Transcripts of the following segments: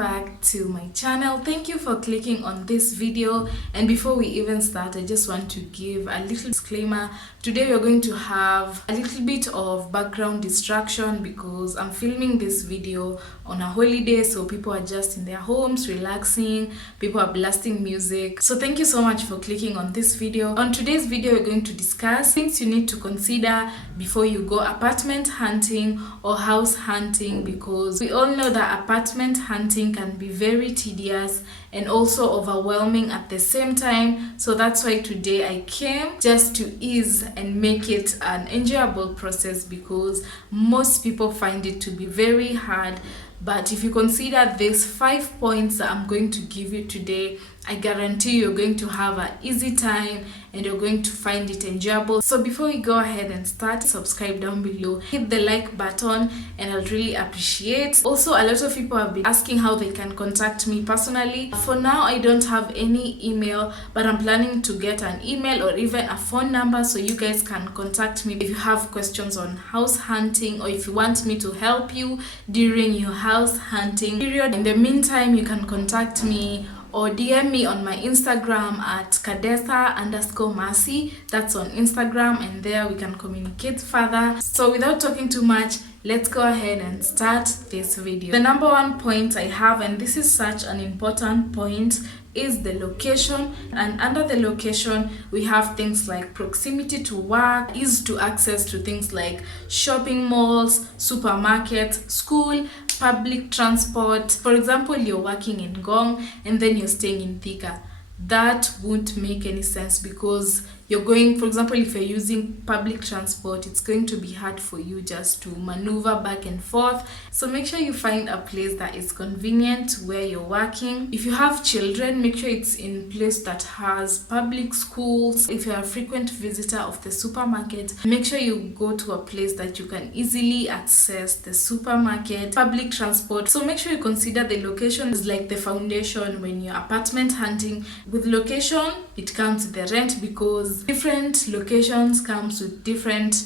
back to my channel. Thank you for clicking on this video, and before we even start, I just want to give a little disclaimer. Today we're going to have a little bit of background distraction because I'm filming this video on a holiday, so people are just in their homes relaxing, people are blasting music. So thank you so much for clicking on this video. On today's video, we're going to discuss things you need to consider before you go apartment hunting or house hunting, because we all know that apartment hunting can be very tedious and also overwhelming at the same time. So that's why today I came just to ease and make it an enjoyable process, because most people find it to be very hard. But if you consider these 5 points that I'm going to give you today, I guarantee you're going to have an easy time and you're going to find it enjoyable. So before we go ahead and start, subscribe down below, hit the like button, and I'll really appreciate. Also, a lot of people have been asking how they can contact me personally. For now, I don't have any email, but I'm planning to get an email or even a phone number so you guys can contact me if you have questions on house hunting, or if you want me to help you during your house hunting period. In the meantime, you can contact me or DM me on my Instagram at kadesa_mercy. That's on Instagram, and there we can communicate further. So without talking too much, let's go ahead and start this video. The number one point I have, and this is such an important point, is the location. And under the location, we have things like proximity to work, ease to access to things like shopping malls, supermarkets, school, public transport. For example, you're working in Ngong and then you're staying in Thika. That won't make any sense, because you're going, for example, if you're using public transport, it's going to be hard for you just to maneuver back and forth. So make sure you find a place that is convenient where you're working. If you have children, make sure it's in a place that has public schools. If you're a frequent visitor of the supermarket, make sure you go to a place that you can easily access the supermarket, public transport. So make sure you consider the location is like the foundation when you're apartment hunting. With location, it comes with the rent, because different locations comes with different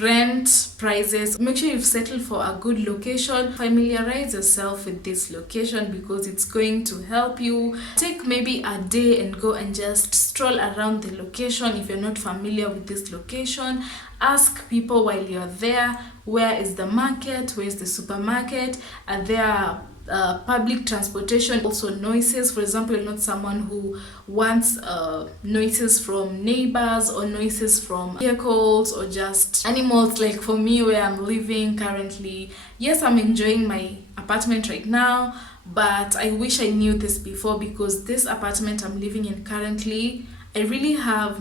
rent prices. Make sure you've settled for a good location. Familiarize yourself with this location, because it's going to help you. Take maybe a day and go and just stroll around the location. If you're not familiar with this location, ask people while you're there, where is the market, where is the supermarket, are there public transportation, also noises. For example, you're not someone who wants noises from neighbors or noises from vehicles or just animals. Like for me, where I'm living currently, yes, I'm enjoying my apartment right now, but I wish I knew this before, because this apartment I'm living in currently, I really have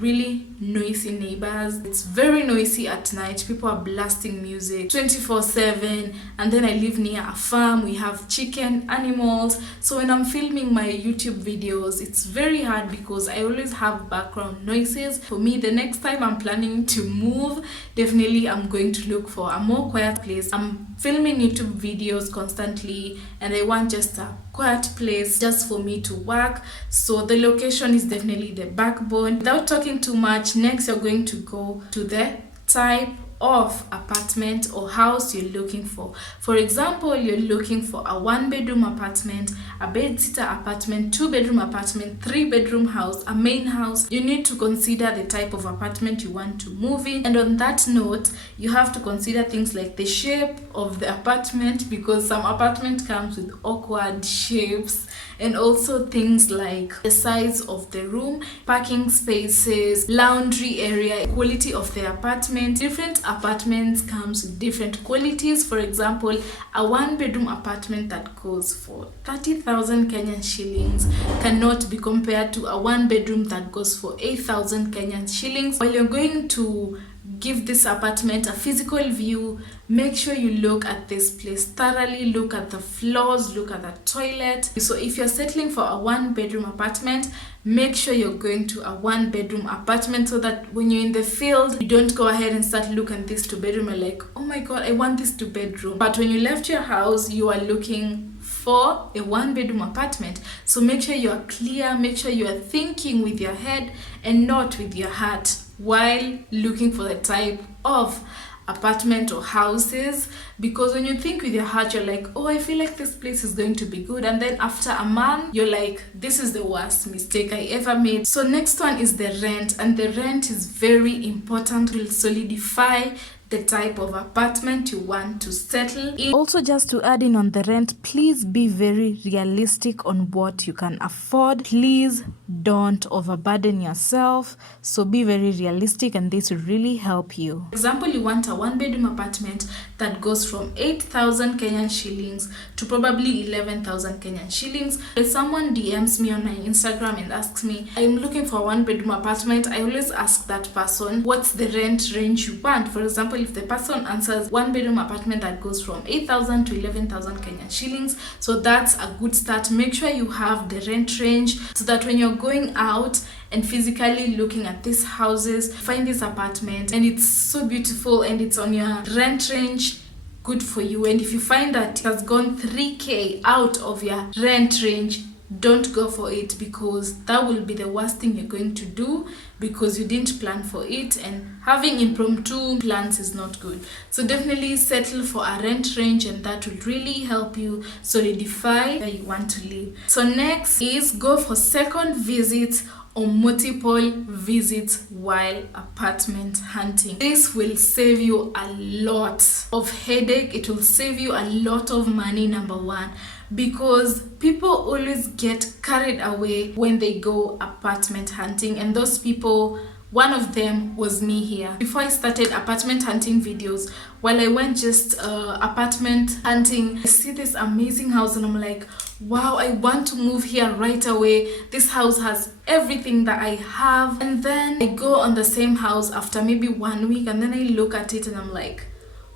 really noisy neighbors. It's very noisy at night. People are blasting music 24/7, and then I live near a farm. We have chicken, animals. So when I'm filming my YouTube videos, it's very hard because I always have background noises. For me, the next time I'm planning to move, definitely I'm going to look for a more quiet place. I'm filming YouTube videos constantly, and I want just a quiet place just for me to work. So the location is definitely the backbone. Without talking too much, next you're going to go to the type of apartment or house you're looking for. For example, you're looking for a 1-bedroom apartment, a bed-sitter apartment, 2-bedroom apartment, 3-bedroom house, a main house. You need to consider the type of apartment you want to move in. And on that note, you have to consider things like the shape of the apartment, because some apartment comes with awkward shapes, and also things like the size of the room, parking spaces, laundry area, quality of the apartment. Different apartments comes with different qualities. For example, a 1-bedroom apartment that goes for 30,000 Kenyan shillings cannot be compared to a 1-bedroom that goes for 8,000 Kenyan shillings. While you're going to give this apartment a physical view, make sure you look at this place thoroughly. Look at the floors, look at the toilet. So if you're settling for a 1-bedroom apartment, make sure you're going to a 1-bedroom apartment, so that when you're in the field, you don't go ahead and start looking at this 2-bedroom and like, oh my god, I want this 2-bedroom. But when you left your house, you are looking for a 1-bedroom apartment. So make sure you are clear, make sure you are thinking with your head and not with your heart while looking for the type of apartment or houses, because when you think with your heart, you're like, oh, I feel like this place is going to be good, and then after a month you're like, this is the worst mistake I ever made. So next one is the rent, and the rent is very important. It will solidify the type of apartment you want to settle in. Also, just to add in on the rent, please be very realistic on what you can afford. Please don't overburden yourself. So be very realistic, and this will really help you. For example, you want a one-bedroom apartment that goes from 8,000 Kenyan shillings to probably 11,000 Kenyan shillings. If someone DMs me on my Instagram and asks me, I'm looking for a one-bedroom apartment, I always ask that person, what's the rent range you want? For example, if the person answers one-bedroom apartment that goes from 8,000 to 11,000 Kenyan shillings, so that's a good start. Make sure you have the rent range so that when you're going out and physically looking at these houses, find this apartment and it's so beautiful and it's on your rent range, good for you. And if you find that it has gone 3k out of your rent range, don't go for it, because that will be the worst thing you're going to do, because you didn't plan for it, and having impromptu plans is not good. So definitely settle for a rent range, and that will really help you solidify where you want to live. So next is go for second visits or multiple visits while apartment hunting. This will save you a lot of headache. It will save you a lot of money, number one, because people always get carried away when they go apartment hunting, and those people, one of them was me here. Before I started apartment hunting videos, while I went just apartment hunting, I see this amazing house and I'm like, wow, I want to move here right away. This house has everything that I have. And then I go on the same house after maybe 1 week, and then I look at it and I'm like,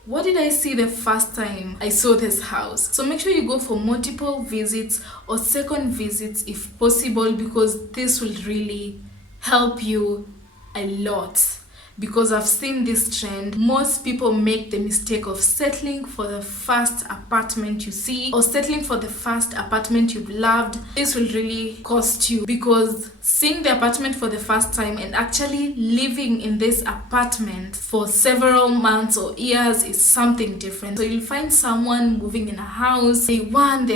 what did I see the first time I saw this house? So make sure you go for multiple visits or second visits if possible, because this will really help you a lot. Because I've seen this trend, most people make the mistake of settling for the first apartment you see, or settling for the first apartment you've loved. This will really cost you, because seeing the apartment for the first time and actually living in this apartment for several months or years is something different. So you'll find someone moving in a house, they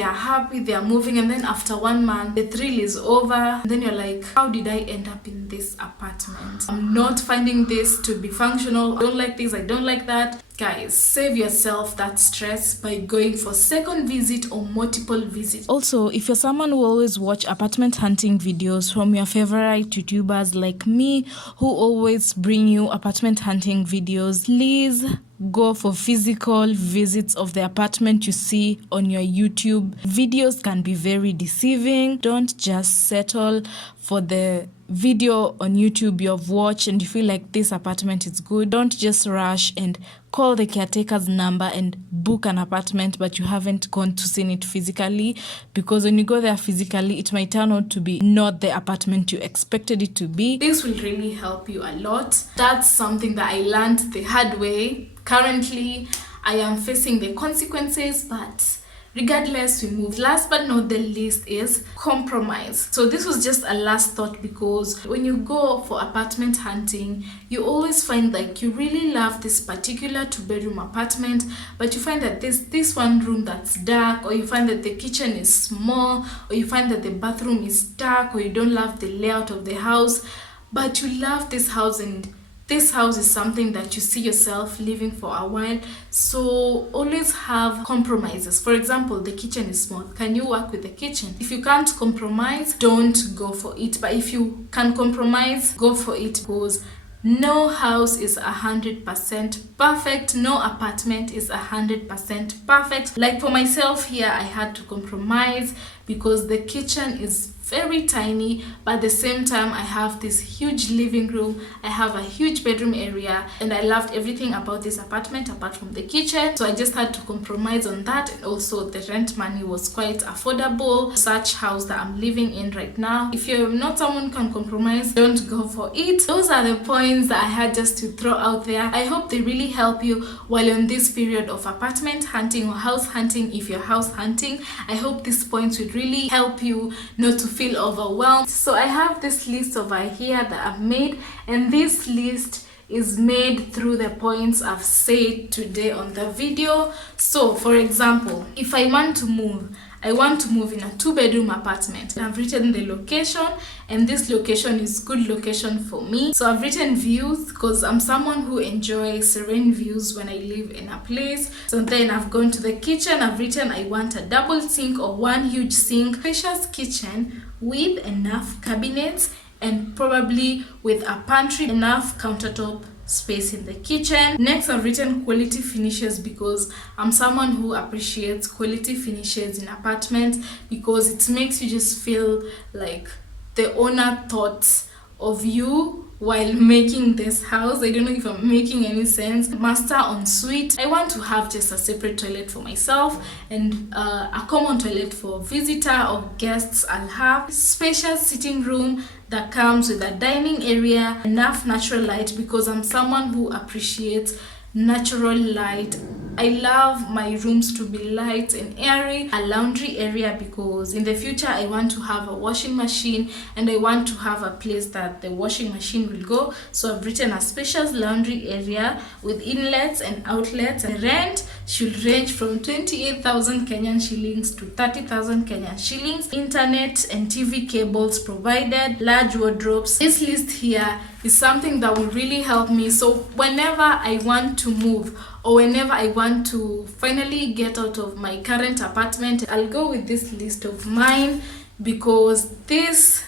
are happy, they are moving, and then after 1 month the thrill is over, and then you're like, how did I end up in this apartment? I'm not finding this to be functional. I don't like this, I don't like that. Guys, save yourself that stress by going for second visit or multiple visits. Also, if you're someone who always watch apartment hunting videos from your favorite YouTubers like me, who always bring you apartment hunting videos, please go for physical visits of the apartment you see on your YouTube. Videos can be very deceiving. Don't just settle for the video on YouTube you've watched and you feel like this apartment is good. Don't just rush and call the caretaker's number and book an apartment, but you haven't gone to see it physically, because when you go there physically, it might turn out to be not the apartment you expected it to be. This will really help you a lot. That's something that I learned the hard way. Currently, I am facing the consequences, but regardless, we move. Last but not the least is compromise. So this was just a last thought, because when you go for apartment hunting, you always find like you really love this particular 2-bedroom apartment, but you find that this one room that's dark, or you find that the kitchen is small, or you find that the bathroom is dark, or you don't love the layout of the house, but you love this house, and this house is something that you see yourself living for a while. So always have compromises. For example, the kitchen is small. Can you work with the kitchen? If you can't compromise, don't go for it. But if you can compromise, go for it, because no house is 100% perfect. No apartment is 100% perfect. Like for myself here, I had to compromise because the kitchen is very tiny, but at the same time I have this huge living room, I have a huge bedroom area, and I loved everything about this apartment apart from the kitchen. So I just had to compromise on that, and also the rent money was quite affordable. Such house that I'm living in right now, if you're not someone who can compromise, don't go for it. Those are the points that I had just to throw out there. I hope they really help you while on this period of apartment hunting or house hunting. If you're house hunting, I hope these points would really help you not to feel overwhelmed. So I have this list over here that I've made, and this list is made through the points I've said today on the video. So for example, if I want to move in a 2-bedroom apartment. I've written the location, and this location is good location for me. So I've written views because I'm someone who enjoys serene views when I live in a place. So then I've gone to the kitchen. I've written I want a double sink or one huge sink, spacious kitchen with enough cabinets and probably with a pantry, enough countertop space in the kitchen. Next, I've written quality finishes because I'm someone who appreciates quality finishes in apartments, because it makes you just feel like the owner thought of you while making this house. I don't know if I'm making any sense. Master ensuite. I want to have just a separate toilet for myself and a common toilet for visitor or guests. I'll have spacious sitting room that comes with a dining area, enough natural light because I'm someone who appreciates natural light. I love my rooms to be light and airy. A laundry area because in the future I want to have a washing machine and I want to have a place that the washing machine will go. So I've written a spacious laundry area with inlets and outlets. The rent should range from 28,000 Kenyan shillings to 30,000 Kenyan shillings. Internet and TV cables provided. Large wardrobes. This list here is something that will really help me. So whenever I want to move or whenever I want to finally get out of my current apartment, I'll go with this list of mine because this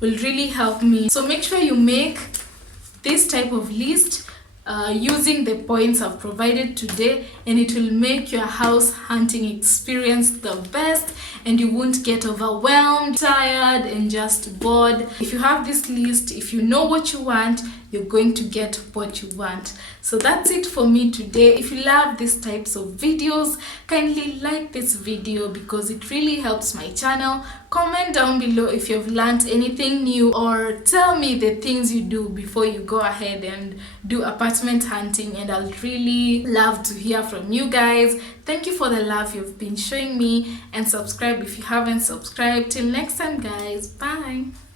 will really help me. So make sure you make this type of list using the points I've provided today, and it will make your house hunting experience the best and you won't get overwhelmed, tired and just bored. If you have this list, if you know what you want, you're going to get what you want. So that's it for me today. If you love these types of videos, kindly like this video because it really helps my channel. Comment down below if you've learned anything new, or tell me the things you do before you go ahead and do apartment hunting, and I'll really love to hear from you guys. Thank you for the love you've been showing me, and subscribe if you haven't subscribed. Till next time guys, bye.